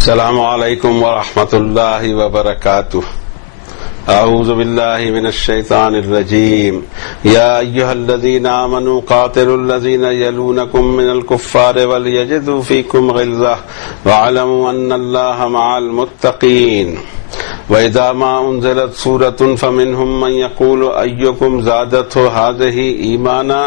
السلام علیکم ورحمۃ اللہ وبرکاتہ۔ اعوذ باللہ من الشیطان الرجیم۔ یا ایھا الذین آمنوا قاتلوا الذین یلونکم من الکفار ولیجدوا فیکم غلظہ واعلموا ان اللہ مع المتقین۔ وَإِذَا مَا أُنزِلَتْ سُورَةٌ فَمِنْهُمْ مَنْ يَقُولُ أَيُّكُمْ زَادَتْهُ هَٰذِهِ إِيمَانًا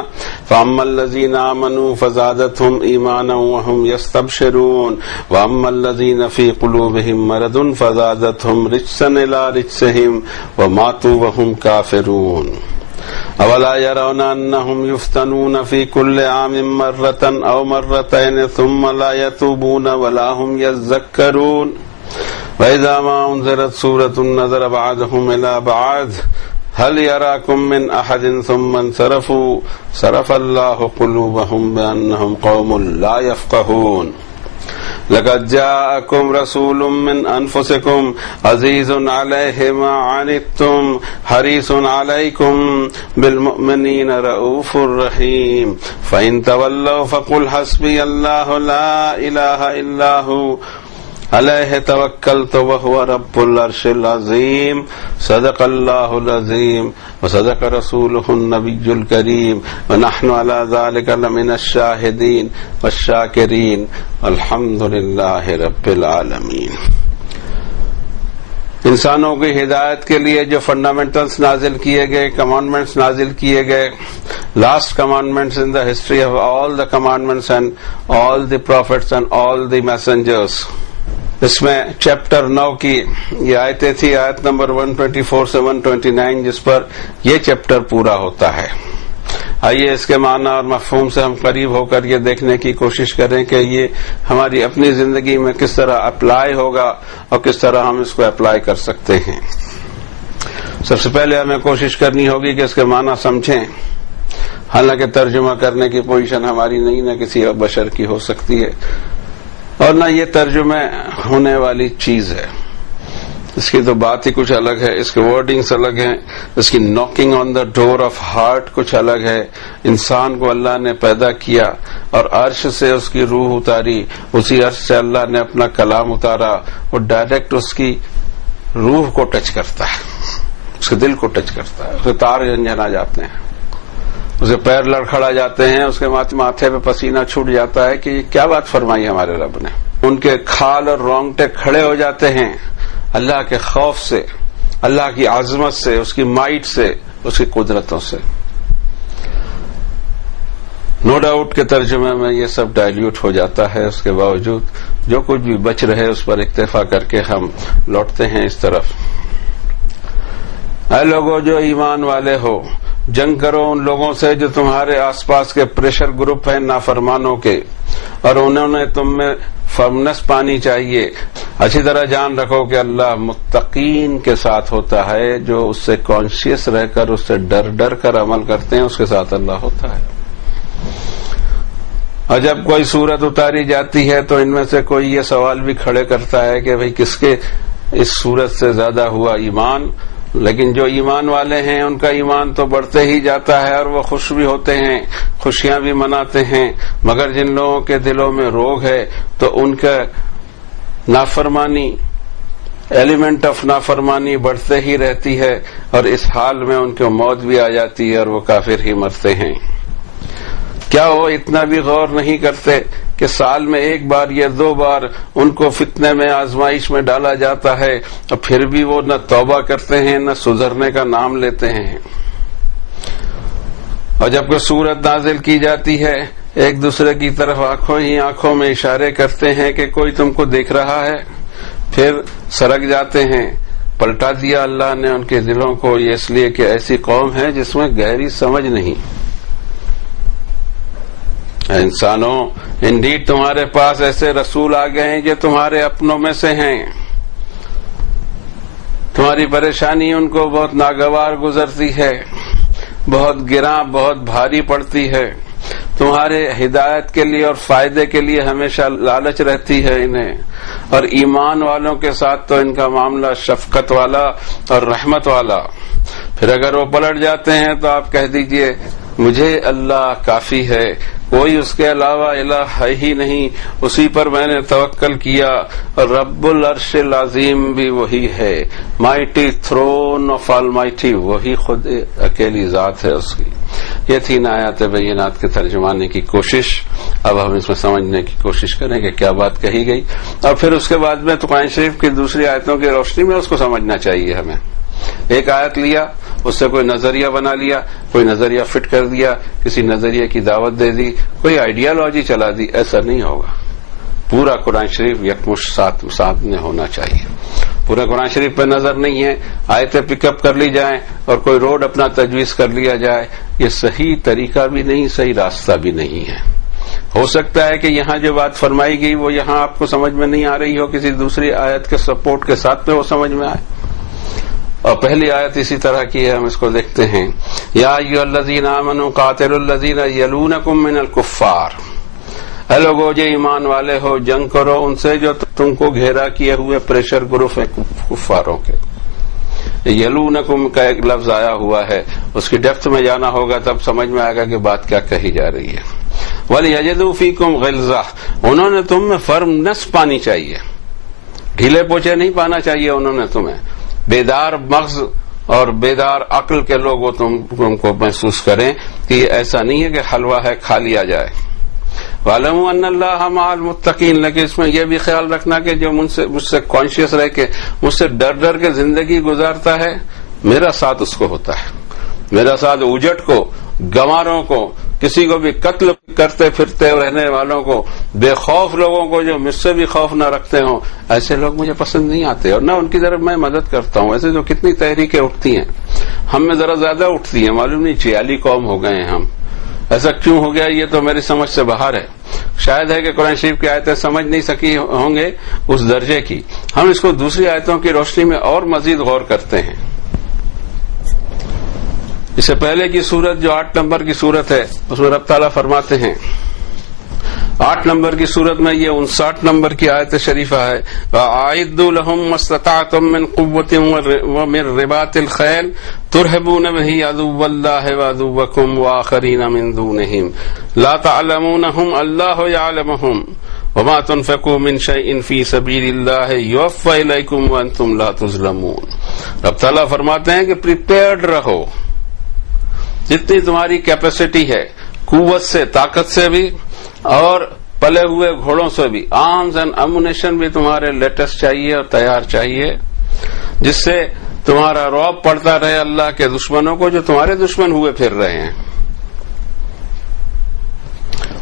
فَأَمَّا الَّذِينَ آمَنُوا فَزَادَتْهُمْ إِيمَانًا وَهُمْ يَسْتَبْشِرُونَ وَأَمَّا الَّذِينَ فِي قُلُوبِهِمْ مَرَضٌ فَزَادَتْهُمْ رِجْسًا إِلَىٰ رِجْسِهِمْ وَمَاتُوا وَهُمْ كَافِرُونَ أَوَلَا يَرَوْنَ أَنَّهُمْ يُفْتَنُونَ فِي كُلِّ عَامٍ مَّرَّةً أَوْ مَرَّتَيْنِ ثُمَّ لَا يَتُوبُونَ وَلَا هُمْ يَذَّكَّرُونَ وَإِذَا مَا أُنزِلَتْ سُورَةٌ نَظَرَ بَعْضُهُمْ إِلَىٰ بَعْضٍ هَلْ يَرَاكُم مِّنْ أَحَدٍ ثُمَّ انصَرَفُوا صَرَفَ اللَّهُ قُلُوبَهُم بِأَنَّهُمْ قَوْمٌ لَّا يَفْقَهُونَ لَقَدْ جَاءَكُمْ رَسُولٌ مِّنْ أَنفُسِكُمْ عَزِيزٌ عَلَيْهِ مَا عَنِتُّمْ حَرِيصٌ عَلَيْكُمْ بِالْمُؤْمِنِينَ رَءُوفٌ رَّحِيمٌ فَإِن تَوَلَّوْا فَقُلْ حَسْبِيَ اللَّهُ لَا إِلَٰهَ إِلَّا هُوَ علیہ توکلت وہو رب العرش العظیم۔ صدق اللہ العظیم وصدق رسولہ النبی الکریم ونحن علی ذلک لمن الشاہدین والشاکرین الحمد للہ رب العالمین۔ انسانوں کی ہدایت کے لیے جو فنڈامنٹلز نازل کیے گئے، کمانڈمنٹس نازل کیے گئے، last commandments in the history of all the commandments and all the prophets and all the messengers. اس میں چیپٹر 9 کی یہ آیتیں تھی، آیت نمبر 124 سے 129، جس پر یہ چیپٹر پورا ہوتا ہے۔ آئیے اس کے معنی اور مفہوم سے ہم قریب ہو کر یہ دیکھنے کی کوشش کریں کہ یہ ہماری اپنی زندگی میں کس طرح اپلائی ہوگا اور کس طرح ہم اس کو اپلائی کر سکتے ہیں۔ سب سے پہلے ہمیں کوشش کرنی ہوگی کہ اس کے معنی سمجھیں، حالانکہ ترجمہ کرنے کی پوزیشن ہماری نہیں، نہ کسی اور بشر کی ہو سکتی ہے، اور نہ یہ ترجمہ ہونے والی چیز ہے۔ اس کی تو بات ہی کچھ الگ ہے، اس کے ورڈنگز الگ ہیں، اس کی knocking on the door of heart کچھ الگ ہے۔ انسان کو اللہ نے پیدا کیا اور عرش سے اس کی روح اتاری، اسی عرش سے اللہ نے اپنا کلام اتارا، وہ ڈائریکٹ اس کی روح کو ٹچ کرتا ہے، اس کے دل کو ٹچ کرتا ہے، اس کے تار جھنجھنا جاتے ہیں، اسے پیر لڑکھڑا جاتے ہیں، اس کے ماتھے پہ پسینہ چھوٹ جاتا ہے کہ یہ کیا بات فرمائی ہمارے رب نے۔ ان کے کھال اور رونگٹے کھڑے ہو جاتے ہیں اللہ کے خوف سے، اللہ کی عظمت سے، اس کی مائٹ سے، اس کی قدرتوں سے۔ نو ڈاؤٹ کے ترجمے میں یہ سب ڈائلیوٹ ہو جاتا ہے، اس کے باوجود جو کچھ بھی بچ رہے اس پر اکتفا کر کے ہم لوٹتے ہیں اس طرف۔ اے لوگو جو ایمان والے ہو، جنگ کرو ان لوگوں سے جو تمہارے آس پاس کے پریشر گروپ ہیں نافرمانوں کے، اور انہوں نے تم میں فرمنس پانی چاہیے۔ اچھی طرح جان رکھو کہ اللہ متقین کے ساتھ ہوتا ہے، جو اس سے کانشیس رہ کر، اس سے ڈر کر عمل کرتے ہیں، اس کے ساتھ اللہ ہوتا ہے۔ اور جب کوئی صورت اتاری جاتی ہے تو ان میں سے کوئی یہ سوال بھی کھڑے کرتا ہے کہ بھئی کس کے اس صورت سے زیادہ ہوا ایمان؟ لیکن جو ایمان والے ہیں ان کا ایمان تو بڑھتے ہی جاتا ہے، اور وہ خوش بھی ہوتے ہیں، خوشیاں بھی مناتے ہیں، مگر جن لوگوں کے دلوں میں روگ ہے تو ان کا نافرمانی، ایلیمنٹ آف نافرمانی بڑھتے ہی رہتی ہے، اور اس حال میں ان کو موت بھی آ جاتی ہے اور وہ کافر ہی مرتے ہیں۔ کیا وہ اتنا بھی غور نہیں کرتے کہ سال میں ایک بار یا 2 بار ان کو فتنے میں، آزمائش میں ڈالا جاتا ہے، اور پھر بھی وہ نہ توبہ کرتے ہیں نہ سدھرنے کا نام لیتے ہیں۔ اور جب کوئی صورت نازل کی جاتی ہے، ایک دوسرے کی طرف آنکھوں میں اشارے کرتے ہیں کہ کوئی تم کو دیکھ رہا ہے، پھر سرک جاتے ہیں۔ پلٹا دیا اللہ نے ان کے دلوں کو، یہ اس لیے کہ ایسی قوم ہے جس میں گہری سمجھ نہیں۔ انسانوں، انڈیڈ تمہارے پاس ایسے رسول آ گئے ہیں جو تمہارے اپنوں میں سے ہیں۔ تمہاری پریشانی ان کو بہت ناگوار گزرتی ہے، بہت گراں، بہت بھاری پڑتی ہے۔ تمہارے ہدایت کے لیے اور فائدے کے لیے ہمیشہ لالچ رہتی ہے انہیں، اور ایمان والوں کے ساتھ تو ان کا معاملہ شفقت والا اور رحمت والا۔ پھر اگر وہ پلٹ جاتے ہیں تو آپ کہہ دیجئے مجھے اللہ کافی ہے، کوئی اس کے علاوہ الہ ہے ہی نہیں، اسی پر میں نے توکل کیا، اور رب العرش العظیم بھی وہی ہے، مائٹی تھرون آف آلمائٹی، وہی خود اکیلی ذات ہے اس کی۔ یہ تھی آیات بینات کے ترجمانے کی کوشش۔ اب ہم اس میں سمجھنے کی کوشش کریں کہ کیا بات کہی گئی، اور پھر اس کے بعد میں تو قرآن شریف کی دوسری آیتوں کی روشنی میں اس کو سمجھنا چاہیے ہمیں۔ ایک آیت لیا، اس سے کوئی نظریہ بنا لیا، کوئی نظریہ فٹ کر دیا، کسی نظریے کی دعوت دے دی، کوئی آئیڈیالوجی چلا دی، ایسا نہیں ہوگا۔ پورا قرآن شریف یکمشت سامنے ہونا چاہیے۔ پورا قرآن شریف پہ نظر نہیں ہے، آیتیں پک اپ کر لی جائیں اور کوئی روڈ اپنا تجویز کر لیا جائے، یہ صحیح طریقہ بھی نہیں، صحیح راستہ بھی نہیں ہے۔ ہو سکتا ہے کہ یہاں جو بات فرمائی گئی وہ یہاں آپ کو سمجھ میں نہیں آ رہی ہو، کسی دوسری آیت کے سپورٹ کے ساتھ میں وہ سمجھ میں آئے۔ اور پہلی آیت اسی طرح کی ہے، ہم اس کو دیکھتے ہیں۔ یا ایھا الذین آمنوا قاتلوا الذین یلونکم من الکفار، اے لوگو جو ایمان والے ہو، جنگ کرو ان سے جو تم کو گھیرا کیے ہوئے پریشر گروپ ہے کفاروں کے۔ یلونکم کا ایک لفظ آیا ہوا ہے، اس کی ڈیپتھ میں جانا ہوگا تب سمجھ میں آئے گا کہ بات کیا کہی جا رہی ہے۔ وَلْيَجِدُوا فِيكُمْ غِلْظَةً، انہوں نے تم میں فرمنس پانی چاہیے، ڈھیلے پوچھے نہیں پانا چاہیے انہوں نے تمہیں۔ بیدار مغز اور بیدار عقل کے لوگ وہ تم کو محسوس کریں کہ یہ ایسا نہیں ہے کہ حلوہ ہے کھا لیا جائے۔ وَاعْلَمُوا أَنَّ اللَّهَ مَعَ الْمُتَّقِينَ، لیکن اس میں یہ بھی خیال رکھنا کہ جو مجھ سے کانشیس رہ کے مجھ سے ڈر کے زندگی گزارتا ہے، میرا ساتھ اس کو ہوتا ہے، میرا ساتھ اجٹ کو، گنواروں کو، کسی کو بھی قتل کرتے پھرتے رہنے والوں کو، بے خوف لوگوں کو جو مجھ سے بھی خوف نہ رکھتے ہوں، ایسے لوگ مجھے پسند نہیں آتے، اور نہ ان کی طرف میں مدد کرتا ہوں۔ ایسے جو کتنی تحریکیں اٹھتی ہیں، ہم میں ذرا زیادہ اٹھتی ہیں، معلوم نہیں چیالی قوم ہو گئے ہیں ہم، ایسا کیوں ہو گیا یہ تو میری سمجھ سے باہر ہے۔ شاید ہے کہ قرآن شریف کی آیتیں سمجھ نہیں سکی ہوں گے اس درجے کی، ہم اس کو دوسری آیتوں کی روشنی میں اور مزید غور کرتے ہیں۔ اس سے پہلے کی سورت جو 8 نمبر کی سورت ہے، اس میں رب تعالیٰ فرماتے ہیں، 8 نمبر کی سورت میں یہ 59 نمبر کی آیت شریفہ ہے، وَأَعِدُّوا لَهُم مَّا اسْتَطَعْتُم مِّن قُوَّةٍ وَمِن رِّبَاطِ الْخَيْلِ تُرْهِبُونَ بِهِ عَدُوَّ اللَّهِ وَعَدُوَّكُمْ وَآخَرِينَ مِن دُونِهِمْ لَا تَعْلَمُونَهُمْ اللَّهُ يَعْلَمُهُمْ وَمَا تُنفِقُوا مِن شَيْءٍ فِي سَبِيلِ اللَّهِ يُوَفَّ إِلَيْكُمْ وَأَنتُمْ لَا تُظْلَمُونَ۔ رب تعالیٰ فرماتے ہیں کہ پریپیئرڈ رہو، جتنی تمہاری کیپیسٹی ہے، قوت سے، طاقت سے بھی، اور پلے ہوئے گھوڑوں سے بھی، آرمز اینڈ امونیشن بھی تمہارے لیٹسٹ چاہیے اور تیار چاہیے، جس سے تمہارا رعب پڑتا رہے اللہ کے دشمنوں کو جو تمہارے دشمن ہوئے پھر رہے ہیں،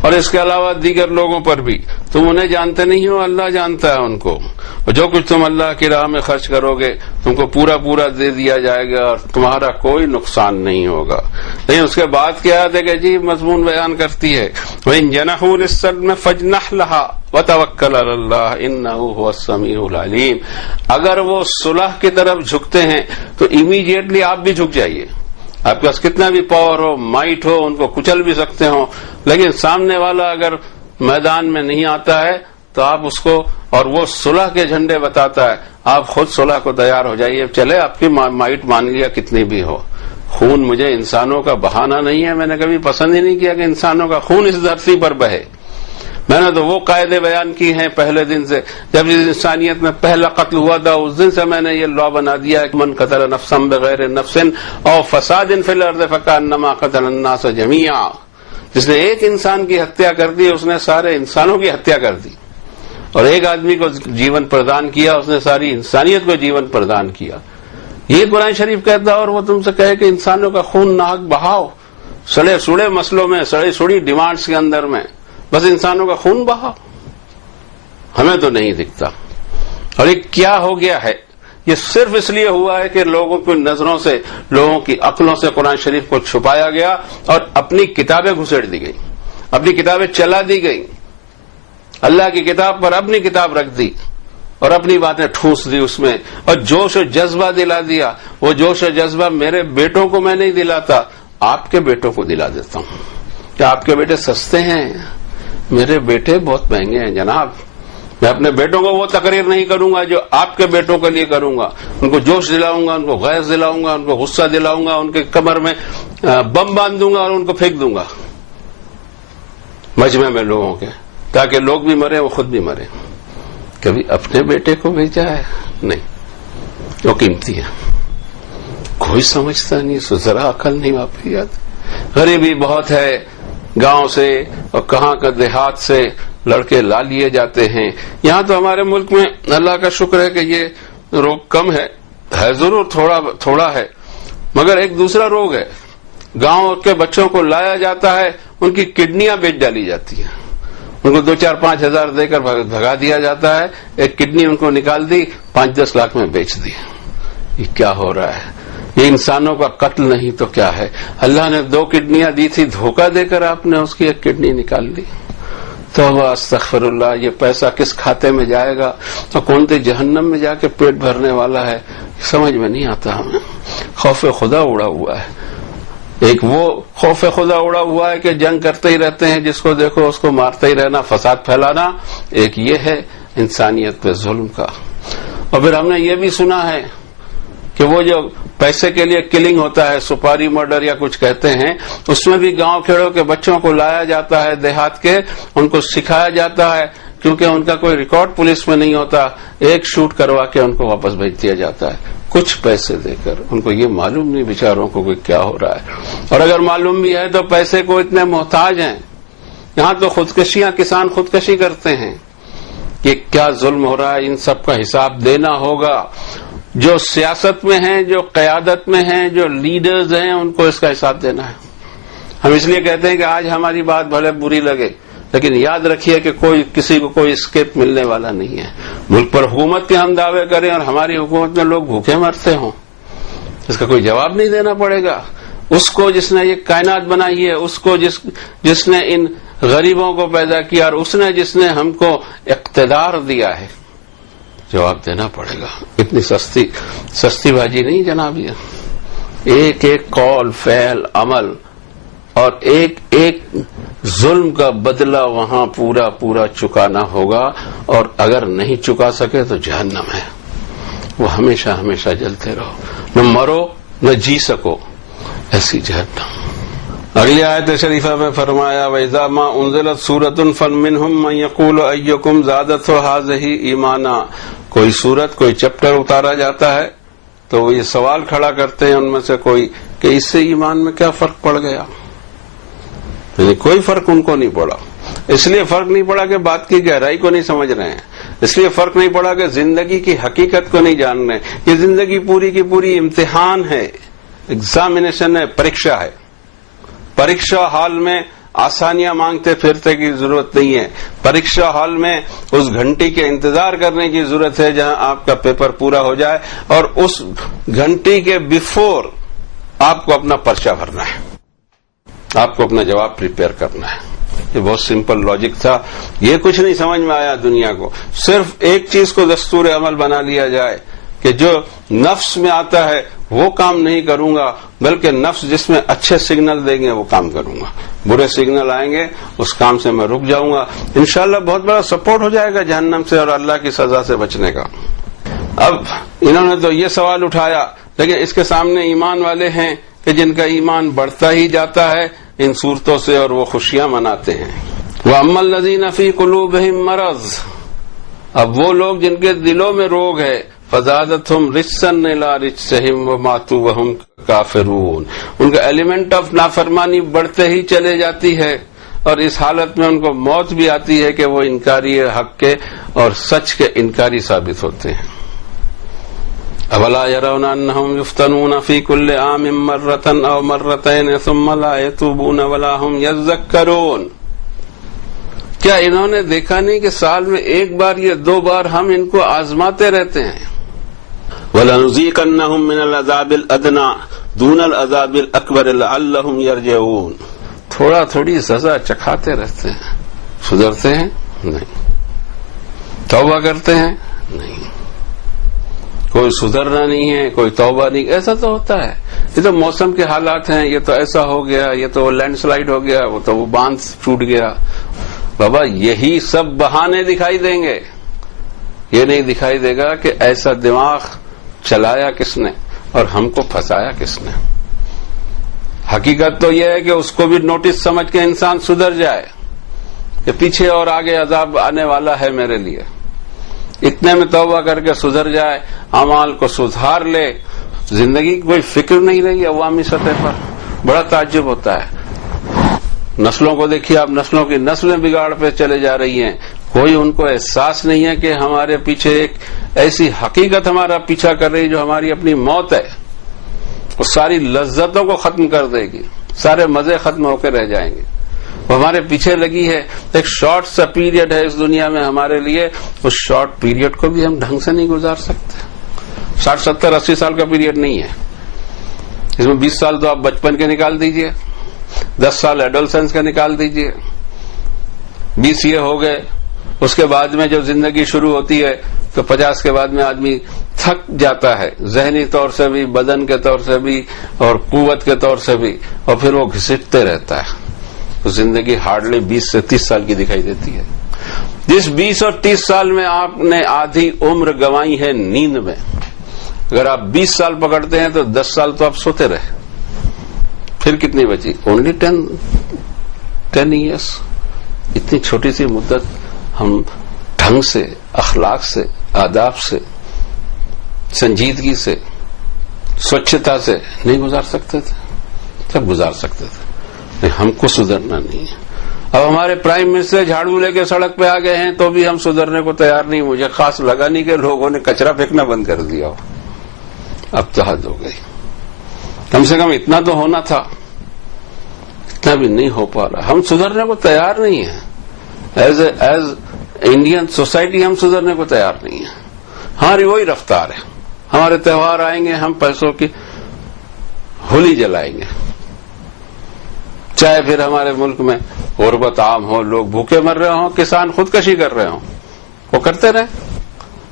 اور اس کے علاوہ دیگر لوگوں پر بھی۔ تم انہیں جانتے نہیں ہو، اللہ جانتا ہے ان کو، اور جو کچھ تم اللہ کی راہ میں خرچ کرو گے تم کو پورا دے دیا جائے گا اور تمہارا کوئی نقصان نہیں ہوگا۔ لیکن اس کے بعد کیا ہے کہ جی مضمون بیان کرتی ہے، وَإِن جَنَحُوا لِلسَّلْمِ فَاجْنَحْ لَهَا وَتَوَكَّلْ عَلَى اللَّهِ إِنَّهُ هُوَ السَّمِيعُ الْعَلِيمُ۔ اگر وہ صلح کی طرف جھکتے ہیں تو امیڈیٹلی آپ بھی جھک جائیے، آپ کے پاس کتنا بھی پاور ہو، مائٹ ہو، ان کو کچل بھی سکتے ہوں، لیکن سامنے والا اگر میدان میں نہیں آتا ہے تو آپ اس کو، اور وہ صلح کے جھنڈے بتاتا ہے، آپ خود صلح کو تیار ہو جائیے، چلے آپ کی مائٹ مان لیا کتنی بھی ہو۔ خون مجھے انسانوں کا بہانا نہیں ہے، میں نے کبھی پسند ہی نہیں کیا کہ انسانوں کا خون اس دھرتی پر بہے۔ میں نے تو وہ قاعدے بیان کی ہیں پہلے دن سے، جب اس انسانیت میں پہلا قتل ہوا تھا اس دن سے میں نے یہ لا بنا دیا کہ من قتل نفسا بغیر نفس او فساد فی الارض فکانما قتل الناس جميعا، جس نے ایک انسان کی ہتیا کر دی اس نے سارے انسانوں کی ہتیا کر دی، اور ایک آدمی کو جیون پردان کیا اس نے ساری انسانیت کو جیون پردان کیا۔ یہ قرآن شریف کہتا ہے، اور وہ تم سے کہے کہ انسانوں کا خون ناحق بہاؤ، سڑے سڑے مسئلوں میں، سڑی سڑی ڈیمانڈز کے اندر میں بس انسانوں کا خون بہاؤ، ہمیں تو نہیں دکھتا۔ اور یہ کیا ہو گیا ہے؟ یہ صرف اس لیے ہوا ہے کہ لوگوں کی نظروں سے، لوگوں کی عقلوں سے قرآن شریف کو چھپایا گیا اور اپنی کتابیں گھسیٹ دی گئی، اپنی کتابیں چلا دی گئی، اللہ کی کتاب پر اپنی کتاب رکھ دی اور اپنی باتیں ٹھوس دی اس میں، اور جوش و جذبہ دلا دیا۔ وہ جوش و جذبہ میرے بیٹوں کو میں نہیں دلاتا، آپ کے بیٹوں کو دلا دیتا ہوں۔ کیا آپ کے بیٹے سستے ہیں؟ میرے بیٹے بہت مہنگے ہیں جناب۔ میں اپنے بیٹوں کو وہ تقریر نہیں کروں گا جو آپ کے بیٹوں کے لیے کروں گا، ان کو جوش دلاؤں گا، ان کو غیظ دلاؤں گا، ان کو غصہ دلاؤں گا، ان کے کمر میں بم باندھ دوں گا اور ان کو پھینک دوں گا۔ مجمع میں لوگوں کے، تاکہ لوگ بھی مرے وہ خود بھی مرے. کبھی اپنے بیٹے کو بھیجا ہے؟ نہیں. وہ قیمتی ہے، کوئی سمجھتا نہیں، سو ذرا عقل نہیں واپس آتی. غریبی بہت ہے، گاؤں سے اور کہاں کا دیہات سے لڑکے لا لیے جاتے ہیں. یہاں تو ہمارے ملک میں اللہ کا شکر ہے کہ یہ روگ کم ہے ضرور تھوڑا ہے، مگر ایک دوسرا روگ ہے. گاؤں کے بچوں کو لایا جاتا ہے، ان کی کڈنیاں بیچ ڈالی جاتی ہیں، ان کو 2-4-5 ہزار دے کر بھگا دیا جاتا ہے. ایک کڈنی ان کو نکال دی، 5-10 لاکھ میں بیچ دی. یہ کیا ہو رہا ہے؟ یہ انسانوں کا قتل نہیں تو کیا ہے؟ اللہ نے 2 کڈنیاں دی تھی، دھوکہ دے کر آپ نے اس کی ایک کڈنی نکال لی. توبہ استغفر اللہ. یہ پیسہ کس کھاتے میں جائے گا اور کون سی جہنم میں جا کے پیٹ بھرنے والا ہے، سمجھ میں نہیں آتا ہمیں. خوف خدا اڑا ہوا ہے. ایک وہ خوف خدا اڑا ہوا ہے کہ جنگ کرتے ہی رہتے ہیں، جس کو دیکھو اس کو مارتے ہی رہنا، فساد پھیلانا. ایک یہ ہے انسانیت پہ ظلم کا. اور پھر ہم نے یہ بھی سنا ہے کہ وہ جو پیسے کے لیے کلنگ ہوتا ہے، سپاری مرڈر یا کچھ کہتے ہیں، اس میں بھی گاؤں کھیڑوں کے بچوں کو لایا جاتا ہے، دیہات کے، ان کو سکھایا جاتا ہے، کیونکہ ان کا کوئی ریکارڈ پولیس میں نہیں ہوتا. ایک شوٹ کروا کے ان کو واپس بھیج دیا جاتا ہے کچھ پیسے دے کر. ان کو یہ معلوم نہیں بیچاروں کو کہ کیا ہو رہا ہے، اور اگر معلوم بھی ہے تو پیسے کو اتنے محتاج ہیں. یہاں تو خودکشیاں، کسان خودکشی کرتے ہیں. کہ کیا ظلم ہو رہا ہے، ان سب کا حساب دینا ہوگا. جو سیاست میں ہیں، جو قیادت میں ہیں، جو لیڈرز ہیں، ان کو اس کا حساب دینا ہے. ہم اس لیے کہتے ہیں کہ آج ہماری بات بھلے بری لگے، لیکن یاد رکھیے کہ کسی کو کوئی اسکیپ ملنے والا نہیں ہے. ملک پر حکومت کے ہم دعوے کریں اور ہماری حکومت میں لوگ بھوکے مرتے ہوں، اس کا کوئی جواب نہیں دینا پڑے گا. اس کو جس نے یہ کائنات بنائی ہے، اس کو جس نے ان غریبوں کو پیدا کیا، اور اس نے جس نے ہم کو اقتدار دیا ہے، جواب دینا پڑے گا. اتنی سستی بازی نہیں جناب. یہ ایک ایک قول، فعل، عمل اور ایک ایک ظلم کا بدلہ وہاں پورا چکانا ہوگا. اور اگر نہیں چکا سکے تو جہنم ہے، وہ ہمیشہ ہمیشہ جلتے رہو، نہ مرو نہ جی سکو، ایسی جہنم. اگلی آیت شریفہ میں فرمایا وَإِذَا مَا أُنزِلَتْ سُورَةٌ فَمِنْهُمْ مَنْ يَقُولُ أَيُّكُمْ زَادَتْهُ هَٰذِهِ إِيمَانًا. کوئی سورت، کوئی چیپٹر اتارا جاتا ہے تو وہ یہ سوال کھڑا کرتے ہیں ان میں سے کوئی کہ اس سے ایمان میں کیا فرق پڑ گیا. یعنی کوئی فرق ان کو نہیں پڑا. اس لیے فرق نہیں پڑا کہ بات کی گہرائی کو نہیں سمجھ رہے ہیں، اس لیے فرق نہیں پڑا کہ زندگی کی حقیقت کو نہیں جان رہے. یہ زندگی پوری کی پوری امتحان ہے، ایگزامینیشن ہے، پریکشا ہے. پریکشا ہال میں آسانیاں مانگتے پھرتے کی ضرورت نہیں ہے. پریکشا ہال میں اس گھنٹی کے انتظار کرنے کی ضرورت ہے جہاں آپ کا پیپر پورا ہو جائے، اور اس گھنٹی کے بیفور آپ کو اپنا پرچہ بھرنا ہے، آپ کو اپنا جواب پریپیئر کرنا ہے. یہ بہت سمپل لاجک تھا. یہ کچھ نہیں سمجھ میں آیا دنیا کو. صرف ایک چیز کو دستور عمل بنا لیا جائے کہ جو نفس میں آتا ہے وہ کام نہیں کروں گا، بلکہ نفس جس میں اچھے سگنل دیں گے وہ کام کروں گا. برے سگنل آئیں گے اس کام سے میں رک جاؤں گا. انشاءاللہ بہت بڑا سپورٹ ہو جائے گا جہنم سے اور اللہ کی سزا سے بچنے کا. اب انہوں نے تو یہ سوال اٹھایا، لیکن اس کے سامنے ایمان والے ہیں کہ جن کا ایمان بڑھتا ہی جاتا ہے ان صورتوں سے، اور وہ خوشیاں مناتے ہیں. وَأَمَّا الَّذِينَ فِي قُلُوبِهِم مَرَضٌ. اب وہ لوگ جن کے دلوں میں روگ ہے، فَزَادَتْهُمْ رِجْسًا إِلَىٰ رِجْسِهِمْ وَمَاتُوا وَهُمْ كَافِرُونَ. ان کا ایلیمنٹ آف نافرمانی بڑھتے ہی چلے جاتی ہے، اور اس حالت میں ان کو موت بھی آتی ہے کہ وہ انکاری حق کے اور سچ کے انکاری ثابت ہوتے ہیں. أَوَلَا يَرَوْنَ أَنَّهُمْ يُفْتَنُونَ فِي كُلِّ عَامٍ مَرَّةً أَوْ مَرَّتَيْنِ ثُمَّ لَا يَتُوبُونَ وَلَا هُمْ يَذَّكَّرُونَ. کیا انہوں نے دیکھا نہیں کہ سال میں ایک بار یا 2 بار ہم ان کو آزماتے رہتے ہیں. وَلَنُذِيقَنَّهُم مِّنَ الْعَذَابِ الْأَدْنَىٰ دُونَ الْعَذَابِ الْأَكْبَرِ لَعَلَّهُمْ يَرْجِعُونَ. تھوڑی سزا چکھاتے رہتے ہیں. سدھرتے ہیں نہیں، توبہ کرتے ہیں نہیں. کوئی سدھرنا نہیں ہے، کوئی توبہ نہیں. ایسا تو ہوتا ہے، یہ تو موسم کے حالات ہیں، یہ تو ایسا ہو گیا، یہ تو لینڈ سلائیڈ ہو گیا، وہ تو وہ باندھ ٹوٹ گیا. بابا یہی سب بہانے دکھائی دیں گے، یہ نہیں دکھائی دے گا کہ ایسا دماغ چلایا کس نے اور ہم کو پھنسایا کس نے. حقیقت تو یہ ہے کہ اس کو بھی نوٹس سمجھ کے انسان سدھر جائے. کہ پیچھے اور آگے عذاب آنے والا ہے میرے لیے. اتنے میں توبہ کر کے سدھر جائے, اعمال کو سدھار لے, زندگی کی کوئی فکر نہیں رہی عوامی سطح پر. بڑا تعجب ہوتا ہے. نسلوں کو دیکھیے آپ, نسلوں کی نسلیں بگاڑ پہ چلے جا رہی ہیں. کوئی ان کو احساس نہیں ہے کہ ہمارے پیچھے ایک ایسی حقیقت ہمارا پیچھا کر رہی جو ہماری اپنی موت ہے. وہ ساری لذتوں کو ختم کر دے گی, سارے مزے ختم ہو کے رہ جائیں گے. وہ ہمارے پیچھے لگی ہے. ایک شارٹ سا پیریڈ ہے اس دنیا میں ہمارے لیے, اس شارٹ پیریڈ کو بھی ہم ڈھنگ سے نہیں گزار سکتے. 60 70 80 سال کا پیریڈ نہیں ہے. اس میں 20 سال تو آپ بچپن کے نکال دیجئے, 10 سال ایڈولسنس کا نکال دیجئے, 20 یہ ہو گئے. اس کے بعد میں جب زندگی شروع ہوتی ہے تو 50 کے بعد میں آدمی تھک جاتا ہے, ذہنی طور سے بھی, بدن کے طور سے بھی, اور قوت کے طور سے بھی, اور پھر وہ گھسٹتے رہتا ہے. تو زندگی ہارڈلی 20 سے 30 سال کی دکھائی دیتی ہے. جس 20 اور 30 سال میں آپ نے آدھی عمر گنوائی ہے نیند میں. اگر آپ 20 سال پکڑتے ہیں تو 10 سال تو آپ سوتے رہے. پھر کتنی بچی؟ Only 10 years. اتنی چھوٹی سی مدت ہم ڈھنگ سے, اخلاق سے, آداب سے, سنجیدگی سے, سوچھتا سے نہیں گزار سکتے تھے. سب گزار سکتے تھے, نہیں ہم کو سدھرنا نہیں ہے. اب ہمارے پرائم منسٹر جھاڑو لے کے سڑک پہ آ گئے ہیں تو بھی ہم سدھرنے کو تیار نہیں. مجھے خاص لگا نہیں کہ لوگوں نے کچرا پھینکنا بند کر دیا ہو. اب تو حد ہو گئی. کم سے کم اتنا تو ہونا تھا, اتنا بھی نہیں ہو پا رہا. ہم سدھرنے کو تیار نہیں ہیں. ایز انڈین سوسائٹی ہم سدھرنے کو تیار نہیں ہیں. ہماری وہی رفتار ہے. ہمارے تہوار آئیں گے, ہم پیسوں کی ہولی جلائیں گے, چاہے پھر ہمارے ملک میں غربت عام ہو, لوگ بھوکے مر رہے ہوں, کسان خودکشی کر رہے ہوں, وہ کرتے رہے.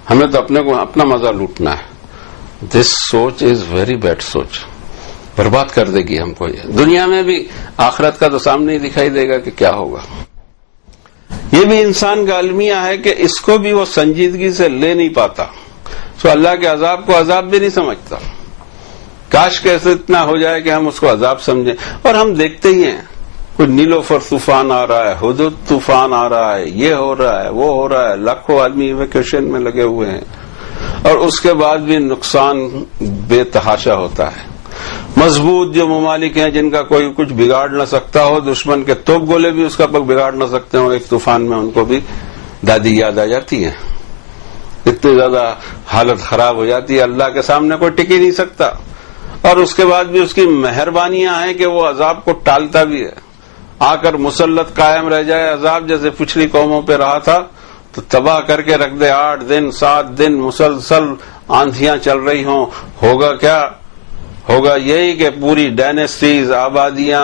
ہمیں تو اپنے کو اپنا مزہ لوٹنا ہے. دس سوچ از ویری بیڈ سوچ. برباد کر دے گی ہم کو. یہ دنیا میں بھی, آخرت کا تو سامنے ہی دکھائی دے گا کہ کیا ہوگا. یہ بھی انسان کا المیہ ہے کہ اس کو بھی وہ سنجیدگی سے لے نہیں پاتا. تو اللہ کے عذاب کو عذاب بھی نہیں سمجھتا. کاش کیسے اتنا ہو جائے کہ ہم اس کو عذاب سمجھیں. اور ہم دیکھتے ہی ہیں, کوئی نیلوفر طوفان آ رہا ہے, حدود طوفان آ رہا ہے, یہ ہو رہا ہے, وہ ہو رہا ہے, لاکھوں آدمی ایویکیوشن میں لگے ہوئے ہیں, اور اس کے بعد بھی نقصان بے تحاشا ہوتا ہے. مضبوط جو ممالک ہیں جن کا کوئی کچھ بگاڑ نہ سکتا ہو, دشمن کے توپ گولے بھی اس کا بگاڑ نہ سکتے ہوں, ایک طوفان میں ان کو بھی دادی یاد آ جاتی ہے. اتنی زیادہ حالت خراب ہو جاتی ہے, اللہ کے سامنے کوئی ٹک ہی نہیں سکتا. اور اس کے بعد بھی اس کی مہربانیاں ہیں کہ وہ عذاب کو ٹالتا بھی ہے. آ کر مسلط قائم رہ جائے عذاب, جیسے پچھلی قوموں پہ رہا تھا, تو تباہ کر کے رکھ دے. 8 دن 7 دن مسلسل آندھیاں چل رہی ہوں. ہوگا کیا؟ ہوگا یہی کہ پوری ڈائنیسٹیز, آبادیاں,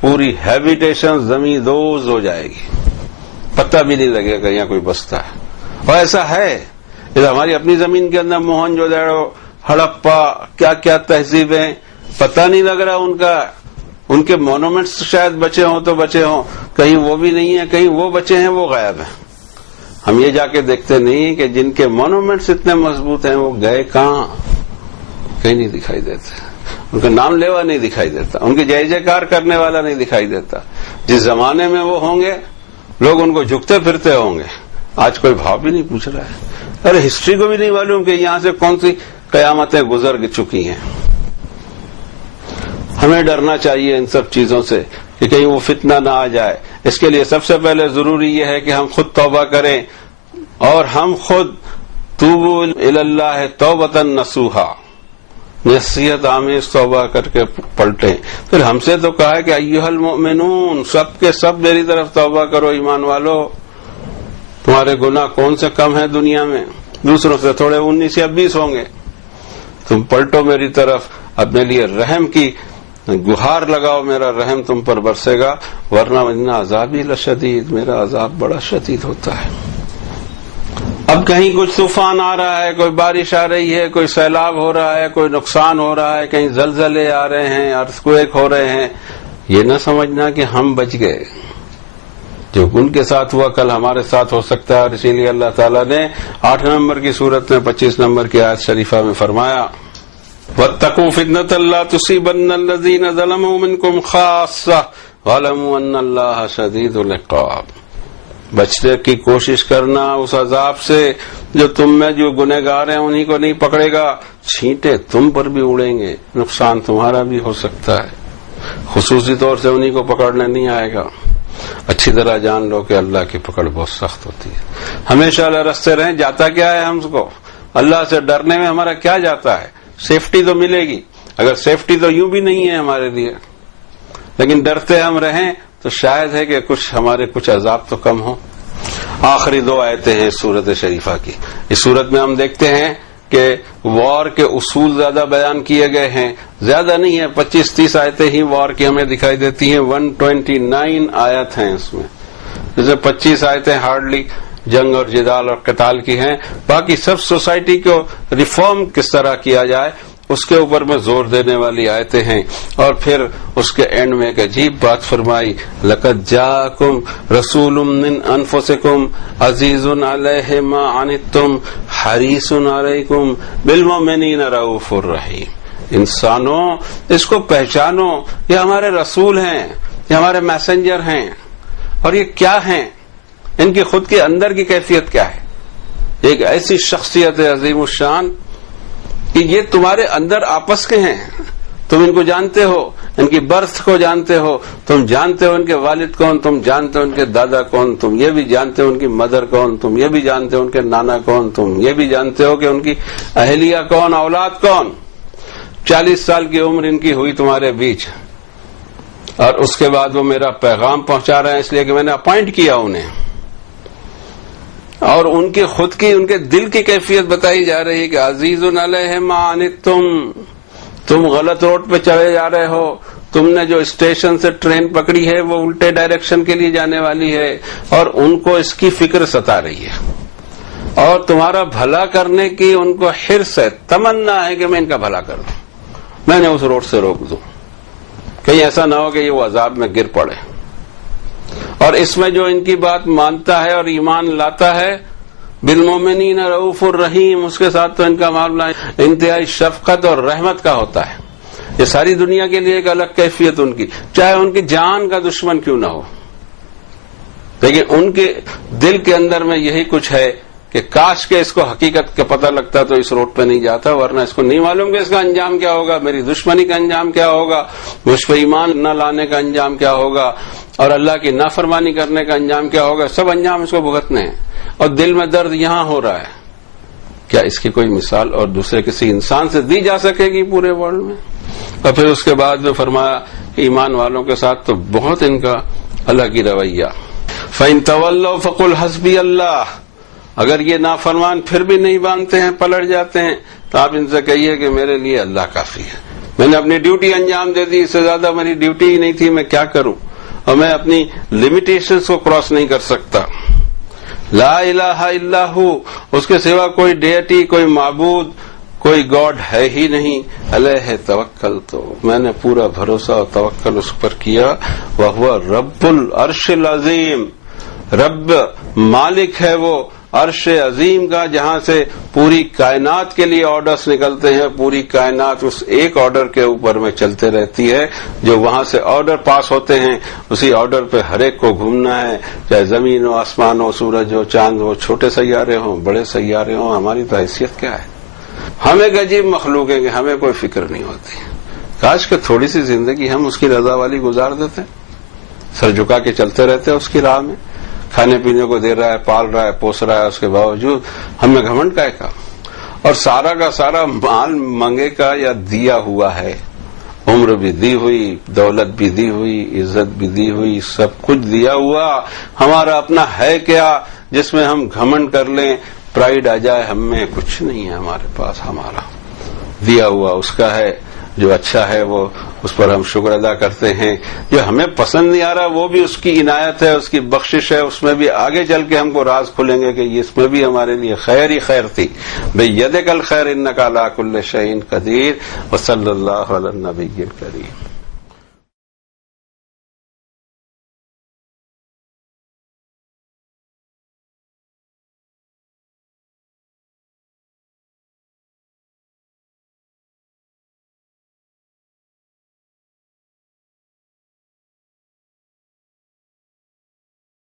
پوری ہیبیٹیشن زمین دوز ہو جائے گی. پتہ بھی نہیں لگے گا یہاں کوئی بستا ہے. اور ایسا ہے, ادھر ہماری اپنی زمین کے اندر موہنجودڑو, ہڑپا, کیا کیا تہذیبیں, پتہ نہیں لگ رہا ان کا. ان کے مونومنٹس شاید بچے ہوں تو بچے ہوں, کہیں وہ بھی نہیں ہیں, کہیں وہ بچے ہیں وہ غائب ہیں. ہم یہ جا کے دیکھتے نہیں کہ جن کے مونومنٹس اتنے مضبوط ہیں وہ گئے کہاں, کہیں نہیں دکھائی دیتے. ان کا نام لیوا نہیں دکھائی دیتا, ان کی جے جے کار کرنے والا نہیں دکھائی دیتا. جس زمانے میں وہ ہوں گے لوگ ان کو جھکتے پھرتے ہوں گے. آج کوئی بھاؤ بھی نہیں پوچھ رہا ہے. ارے ہسٹری کو بھی نہیں معلوم کہ یہاں سے کون سی قیامتیں گزر چکی ہیں. ہمیں ڈرنا چاہیے ان سب چیزوں سے کہ کہیں وہ فتنہ نہ آ جائے. اس کے لیے سب سے پہلے ضروری یہ ہے کہ ہم خود توبہ کریں, اور ہم خود توبوا الی اللہ توبۃ نصوحا, نصیحت آمیز توبہ کر کے پلٹیں. پھر ہم سے تو کہا ہے کہ ایھا المؤمنون, سب کے سب میری طرف توبہ کرو ایمان والو. تمہارے گناہ کون سے کم ہیں دنیا میں؟ دوسروں سے تھوڑے 19 یا 20 ہوں گے. تم پلٹو میری طرف, اپنے لیے رحم کی گہار لگاؤ, میرا رحم تم پر برسے گا. ورنہ ان عذابی لشدید, میرا عذاب بڑا شدید ہوتا ہے. اب کہیں کچھ طوفان آ رہا ہے, کوئی بارش آ رہی ہے, کوئی سیلاب ہو رہا ہے, کوئی نقصان ہو رہا ہے, کہیں زلزلے آ رہے ہیں, ارتھکویک ہو رہے ہیں, یہ نہ سمجھنا کہ ہم بچ گئے. جو ان کے ساتھ ہوا کل ہمارے ساتھ ہو سکتا ہے. اور اسی لیے اللہ تعالیٰ نے 8 نمبر کی سورت میں 25 نمبر کی آیت شریفہ میں فرمایا, وَاتَّقُوا فِتْنَةً لَا تُصِيبَنَّ الَّذِينَ ظَلَمُوا مِنْكُمْ خَاصَّةً وَاعْلَمُوا أَنَّ اللَّهَ شَدِيدُ الْعِقَابِ. بچنے کی کوشش کرنا اس عذاب سے جو تم میں جو گنہگار ہیں انہی کو نہیں پکڑے گا، چھینٹے تم پر بھی اڑیں گے، نقصان تمہارا بھی ہو سکتا ہے، خصوصی طور سے انہی کو پکڑنے نہیں آئے گا۔ اچھی طرح جان لو کہ اللہ کی پکڑ بہت سخت ہوتی ہے۔ ہمیشہ اللہ رستے رہیں، جاتا کیا ہے ہم کو؟ اللہ سے ڈرنے میں ہمارا کیا جاتا ہے؟ سیفٹی تو ملے گی، اگر سیفٹی تو یوں بھی نہیں ہے ہمارے لیے، لیکن ڈرتے ہم رہیں تو شاید ہے کہ ہمارے کچھ عذاب تو کم ہو۔ آخری 2 آیتیں ہیں سورت شریفہ کی۔ اس سورت میں ہم دیکھتے ہیں کہ وار کے اصول زیادہ بیان کیے گئے ہیں، زیادہ نہیں ہے، 25-30 آیتیں ہی وار کی ہمیں دکھائی دیتی ہیں، 129 آیت ہیں اس میں، جیسے 25 آیتیں ہارڈلی جنگ اور جدال اور قتال کی ہیں، باقی سب سوسائٹی کو ریفارم کس طرح کیا جائے اس کے اوپر میں زور دینے والی آیتیں ہیں۔ اور پھر اس کے اینڈ میں ایک عجیب بات فرمائی، لَقَدْ جَاءَكُمْ رَسُولٌ مِّنْ أَنفُسِكُمْ عَزِيزٌ عَلَيْهِ مَا عَنِتُّمْ حَرِيصٌ عَلَيْكُمْ بِالْمُؤْمِنِينَ رَءُوفٌ رَحِيمٌ۔ انسانوں اس کو پہچانو، یہ ہمارے رسول ہیں، یہ ہمارے میسنجر ہیں، اور یہ کیا ہیں، ان کی خود کے اندر کی کیفیت کیا ہے؟ ایک ایسی شخصیت عظیم الشان کہ یہ تمہارے اندر آپس کے ہیں، تم ان کو جانتے ہو، ان کی برتھ کو جانتے ہو، تم جانتے ہو ان کے والد کون، تم جانتے ہو ان کے دادا کون، تم یہ بھی جانتے ہو ان کی مدر کون، تم یہ بھی جانتے ہو ان کے نانا کون، تم یہ بھی جانتے ہو کہ ان کی اہلیہ کون، اولاد کون۔ 40 سال کی عمر ان کی ہوئی تمہارے بیچ، اور اس کے بعد وہ میرا پیغام پہنچا رہے ہیں اس لیے کہ میں نے اپوائنٹ کیا انہیں، اور ان کی خود کی ان کے دل کی کیفیت بتائی جا رہی ہے کہ عزیز علیہ ما عنتم، تم غلط روڈ پہ چلے جا رہے ہو، تم نے جو اسٹیشن سے ٹرین پکڑی ہے وہ الٹے ڈائریکشن کے لیے جانے والی ہے، اور ان کو اس کی فکر ستا رہی ہے، اور تمہارا بھلا کرنے کی ان کو حرص ہے، تمنا ہے کہ میں ان کا بھلا کر دوں، میں نے اس روڈ سے روک دوں، کہیں ایسا نہ ہو کہ یہ وہ عذاب میں گر پڑے۔ اور اس میں جو ان کی بات مانتا ہے اور ایمان لاتا ہے، بالمؤمنین رؤوف الرحیم، اس کے ساتھ تو ان کا معاملہ انتہائی شفقت اور رحمت کا ہوتا ہے۔ یہ ساری دنیا کے لیے ایک الگ کیفیت ان کی، چاہے ان کی جان کا دشمن کیوں نہ ہو، لیکن ان کے دل کے اندر میں یہی کچھ ہے کہ کاش کہ اس کو حقیقت کا پتہ لگتا تو اس روڈ پہ نہیں جاتا، ورنہ اس کو نہیں معلوم کہ اس کا انجام کیا ہوگا، میری دشمنی کا انجام کیا ہوگا، مجھ پہ ایمان نہ لانے کا انجام کیا ہوگا، اور اللہ کی نافرمانی کرنے کا انجام کیا ہوگا، سب انجام اس کو بھگتنے ہیں، اور دل میں درد یہاں ہو رہا ہے۔ کیا اس کی کوئی مثال اور دوسرے کسی انسان سے دی جا سکے گی پورے ورلڈ میں؟ اور پھر اس کے بعد میں فرمایا کہ ایمان والوں کے ساتھ تو بہت ان کا الگ ہی رویہ۔ فَإِن تَوَلَّوْا فَقُلْ حَسْبِيَ اللَّهُ، اگر یہ نافرمان پھر بھی نہیں مانتے ہیں، پلٹ جاتے ہیں، تو آپ ان سے کہیے کہ میرے لیے اللہ کافی ہے، میں نے اپنی ڈیوٹی انجام دے دی، اس سے زیادہ میری ڈیوٹی ہی نہیں تھی، میں کیا کروں، اور میں اپنی لمیٹیشنز کو کراس نہیں کر سکتا۔ لا الہ الا ہو، اس کے سوا کوئی ڈیٹی، کوئی معبود، کوئی گاڈ ہے ہی نہیں۔ علیہ توکل، تو میں نے پورا بھروسہ اور توکل اس پر کیا۔ وہو رب العرش العظیم، رب مالک ہے وہ عرش عظیم کا، جہاں سے پوری کائنات کے لیے آرڈرز نکلتے ہیں، پوری کائنات اس ایک آرڈر کے اوپر میں چلتے رہتی ہے، جو وہاں سے آرڈر پاس ہوتے ہیں اسی آرڈر پہ ہر ایک کو گھومنا ہے، چاہے زمین ہو، آسمان ہو، سورج ہو، چاند ہو، چھوٹے سیارے ہوں، بڑے سیارے ہوں۔ ہماری تو حیثیت کیا ہے؟ ہم ایک عجیب مخلوق ہیں کہ ہمیں کوئی فکر نہیں ہوتی۔ کاش کہ تھوڑی سی زندگی ہم اس کی رضا والی گزار دیتے، سر جھکا کے چلتے رہتے اس کی راہ میں، کھانے پینے کو دے رہا ہے، پال رہا ہے، پوس رہا ہے، اس کے باوجود ہمیں گھمنڈ کا ہے کا، اور سارا کا سارا مال منگے کا یا دیا ہوا ہے، عمر بھی دی ہوئی، دولت بھی دی ہوئی، عزت بھی دی ہوئی، سب کچھ دیا ہوا، ہمارا اپنا ہے کیا جس میں ہم گھمنڈ کر لیں، پرائیڈ آ جائے ہم میں؟ کچھ نہیں ہے ہمارے پاس، ہمارا دیا ہوا اس کا ہے، جو اچھا ہے وہ اس پر ہم شکر ادا کرتے ہیں، جو ہمیں پسند نہیں آ رہا وہ بھی اس کی عنایت ہے، اس کی بخشش ہے، اس میں بھی آگے چل کے ہم کو راز کھلیں گے کہ اس میں بھی ہمارے لیے خیر ہی خیر تھی۔ بِیَدِکَ الْخَیْرُ إِنَّکَ عَلیٰ کُلِّ شَیْءٍ قدیر۔ وصلی اللہ علی النبی الکریم۔